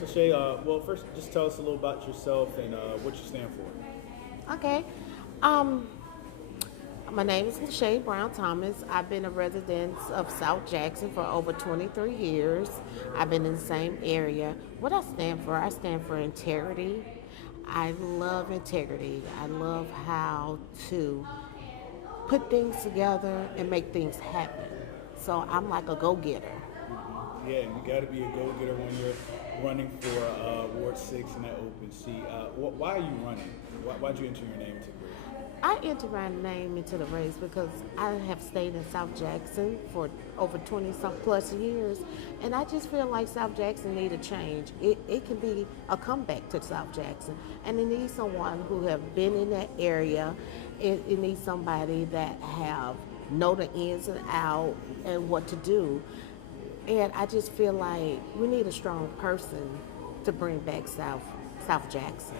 So Shay, well, first, just tell us a little about yourself and what you stand for. Okay. Um, my name is Lachey Brown Thomas. I've been a resident of South Jackson for over 23 years. I've been in the same area. What I stand for integrity. I love integrity. I love how to put things together and make things happen. So I'm like a go getter. Yeah, you got to be a go-getter when you're running for Ward 6 in that open seat. Why are you running? Why'd you enter your name into the race? I entered my name into the race because I have stayed in South Jackson for over 20 some plus years, and I just feel like South Jackson need a change. It can be a comeback to South Jackson, and it needs someone who have been in that area. It needs somebody that have know the ins and out and what to do. And I just feel like we need a strong person to bring back South Jackson.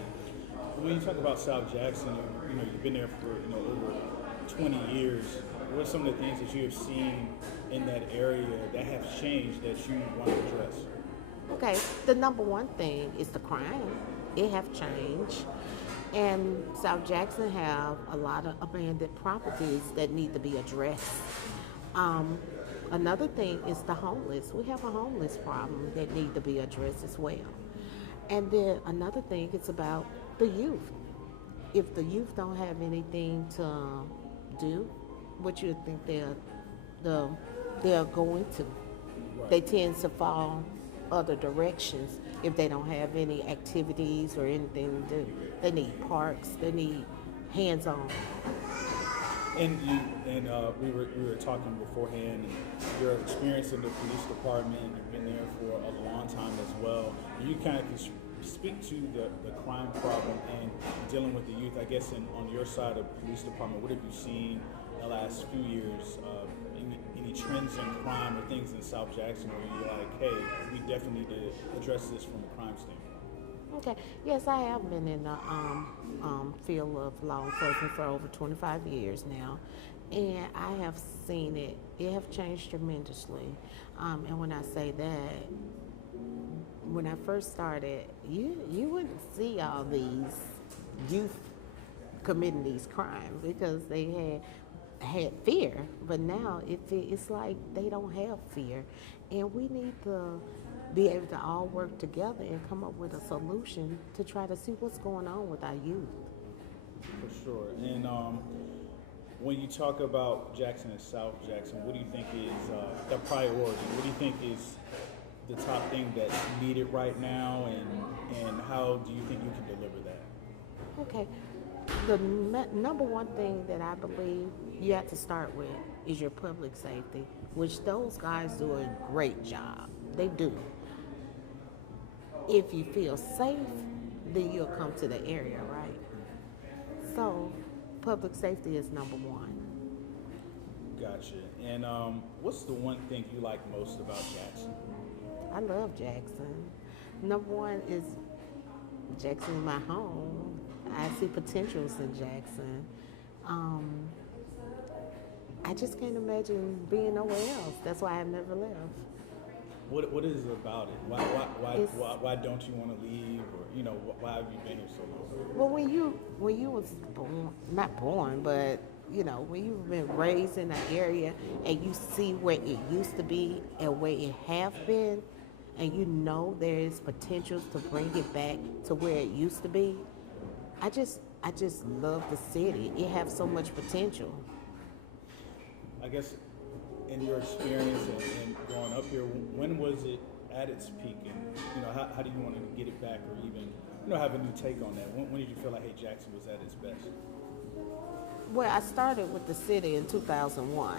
When you talk about South Jackson, you've been there for over 20 years. What are some of the things that you have seen in that area that have changed that you want to address? Okay, the number one thing is the crime. It have changed. And South Jackson have a lot of abandoned properties that need to be addressed. Um, Another thing is the homeless. We have a homeless problem that need to be addressed as well. And then another thing is about the youth. If the youth don't have anything to do, what you think the, they're going to? Right. They tend to fall other directions if they don't have any activities or anything to do. They need parks. They need hands-on. And we were talking beforehand. And your experience in the police department, you've been there for a long time as well. You kind of can speak to the crime problem and dealing with the youth. I guess on your side of the police department, what have you seen in the last few years? Any trends in crime or things in South Jackson where you're like, hey, we definitely need to address this from a crime standpoint? Okay. Yes, I have been in the field of law enforcement for over 25 years now, and I have seen it. It have changed tremendously. And when I say that, when I first started, you wouldn't see all these youth committing these crimes because they had fear, but now it's like they don't have fear, and we need to be able to all work together and come up with a solution to try to see what's going on with our youth. For sure. And when you talk about Jackson and South Jackson, what do you think is the priority? What do you think is the top thing that's needed right now, and how do you think you can deliver that? Okay, the number one thing that I believe you have to start with is your public safety, which those guys do a great job. They do. If you feel safe, then you'll come to the area, right? So, public safety is number one. Gotcha. And what's the one thing you like most about Jackson? I love Jackson. Number one is Jackson is my home. I see potentials in Jackson. Um, I just can't imagine being nowhere else. That's why I've never left. What is it about it? It's Why don't you want to leave, or why have you been here so long? well, when you was born, not born, but when you've been raised in an area and you see where it used to be and where it have been, and there is potential to bring it back to where it used to be. I just love the city. It has so much potential. I guess in your experience and growing up here, when was it at its peak, and how do you want to get it back, or even have a new take on that? When did you feel like, hey, Jackson was at its best? Well, I started with the city in 2001.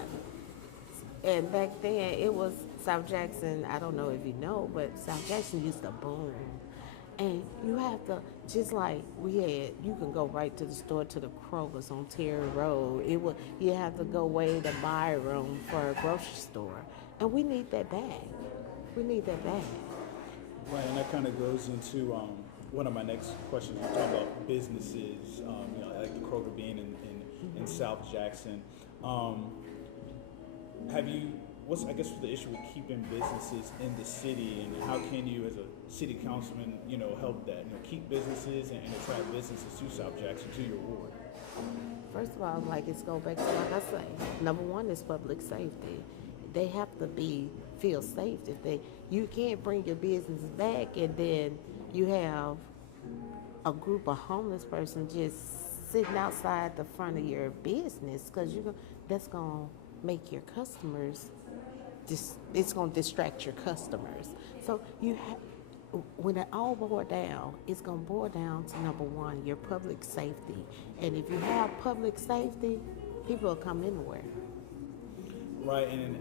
And back then, it was South Jackson. I don't know if you know, but South Jackson used to boom. And you have to, just like you can go right to the store to the Kroger's on Terry Road. You have to go way to Byram for a grocery store. And we need that back. We need that back. Right, and that kind of goes into one of my next questions. We talk about businesses, like the Kroger being in South Jackson. Have you what's I guess the issue with keeping businesses in the city, and how can you, as a city councilman, help that, keep businesses and attract businesses to South Jackson, to your ward? First of all, like it's go back to like I say, number one is public safety. They have to feel safe. If you can't bring your business back, and then you have a group of homeless persons just sitting outside the front of your business, because that's gonna make your customers. It's gonna distract your customers. So when it all boils down, it's going to boil down to number one, your public safety. And if you have public safety, people will come anywhere. Right, and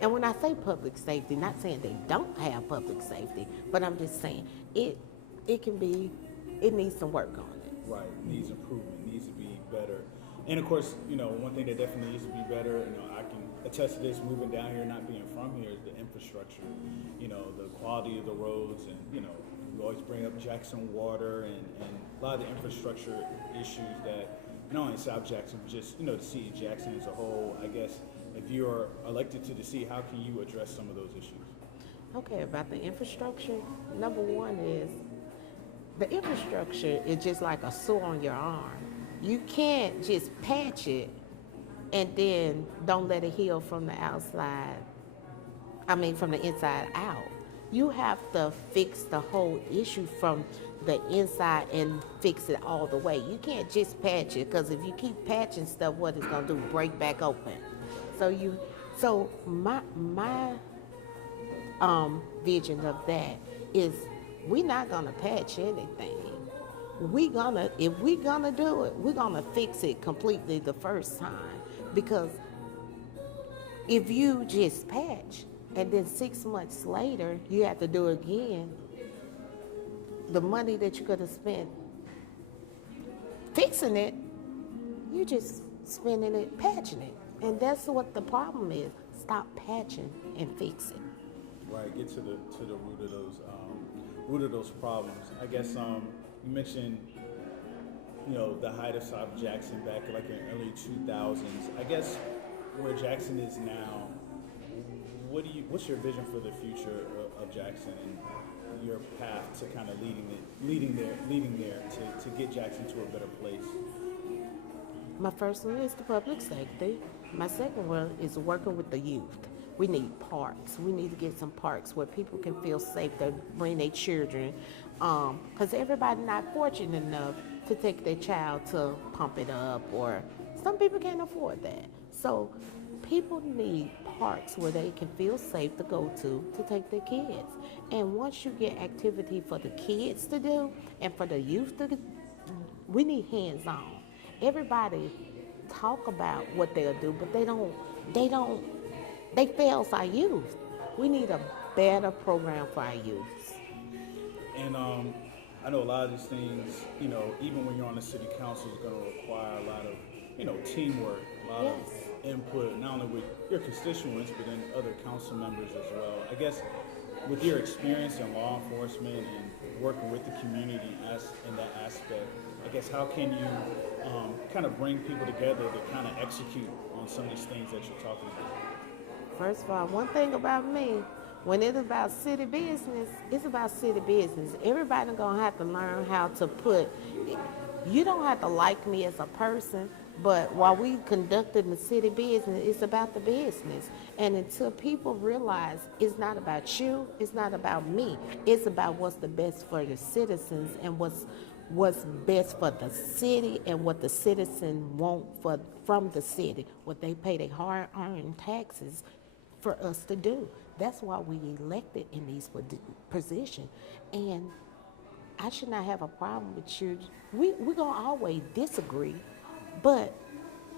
And when I say public safety, not saying they don't have public safety, but I'm just saying it needs some work on it. Right, needs improvement, needs to be better. And of course, one thing that definitely needs to be better, I can attest to this moving down here, not being from here, is the infrastructure. The quality of the roads, and we always bring up Jackson Water and a lot of the infrastructure issues that not only South Jackson, but just the city of Jackson as a whole. I guess if you are elected to the city, how can you address some of those issues? Okay, about the infrastructure, number one is the infrastructure is just like a sore on your arm. You can't just patch it and then don't let it heal from the outside. From the inside out. You have to fix the whole issue from the inside and fix it all the way. You can't just patch it, because if you keep patching stuff, what it's gonna do? Break back open. So my vision of that is, we're not gonna patch anything. If we're gonna do it, we're gonna fix it completely the first time. Because if you just patch and then 6 months later you have to do it again, the money that you could have spent fixing it, you just spending it patching it. And that's what the problem is. Stop patching and fix it. Right, get to the root of those problems. I guess you mentioned the height of South Jackson back like in the early 2000s. I guess where Jackson is now, what's your vision for the future of Jackson, and your path to kind of leading there to get Jackson to a better place? My first one is the public safety. My second one is working with the youth. We need parks. We need to get some parks where people can feel safe to bring their children, because everybody not fortunate enough to take their child to Pump It Up, or some people can't afford that. So people need parks where they can feel safe to go to take their kids. And once you get activity for the kids to do and for the youth to do, we need hands-on. Everybody talk about what they'll do, but they fail our youth. We need a better program for our youth. And I know a lot of these things, even when you're on the city council, is going to require a lot of, teamwork, a lot of input, not only with your constituents, but then other council members as well. I guess with your experience in law enforcement and working with the community in that aspect, I guess how can you kind of bring people together to kind of execute on some of these things that you're talking about? First of all, one thing about me, when it's about city business, it's about city business. Everybody's gonna have to learn how to you don't have to like me as a person, but while we conducting the city business, it's about the business. And until people realize it's not about you, it's not about me, it's about what's the best for the citizens, and what's best for the city, and what the citizen want from the city, what they pay their hard-earned taxes for us to do. That's why we elected in these positions. And I should not have a problem with you. We're going to always disagree, but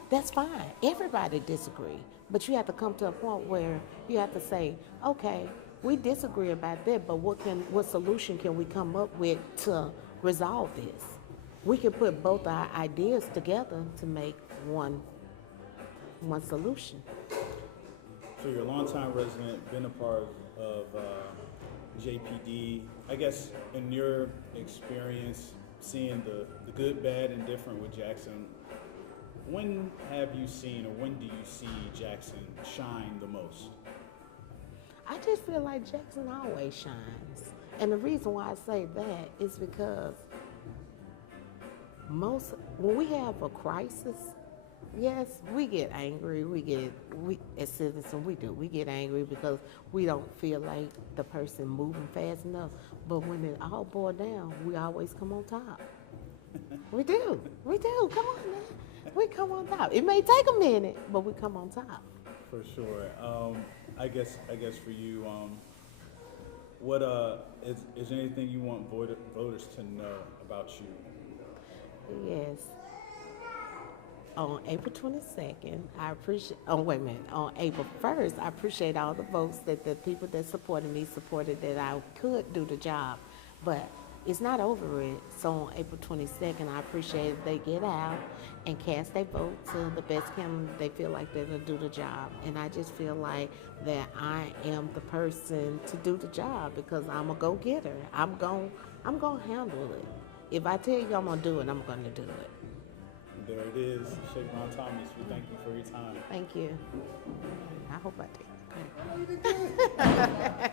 that's fine. Everybody disagree. But you have to come to a point where you have to say, okay, we disagree about that, but what solution can we come up with to resolve this? We can put both our ideas together to make one solution. So you're a longtime resident, been a part of JPD. I guess in your experience, seeing the good, bad, and different with Jackson, when have you seen, or when do you see Jackson shine the most? I just feel like Jackson always shines. And the reason why I say that is because when we have a crisis, yes, we get angry. We as citizens, we get angry because we don't feel like the person moving fast enough. But when it all boils down, we always come on top. We do. Come on now. We come on top. It may take a minute, but we come on top. For sure. I guess for you, what is there anything you want voters to know about you? Yes. On April 22nd, I appreciate. Oh, wait a minute. On April 1st, I appreciate all the votes that the people that supported me supported that I could do the job. But it's not over it. So on April 22nd, I appreciate if they get out and cast their vote to the best candidate they feel like they'll do the job. And I just feel like that I am the person to do the job because I'm a go-getter. I'm gonna handle it. If I tell you I'm gonna do it, I'm gonna do it. There it is, Shavon Thomas. We thank you for your time. Thank you. I hope I did. Okay.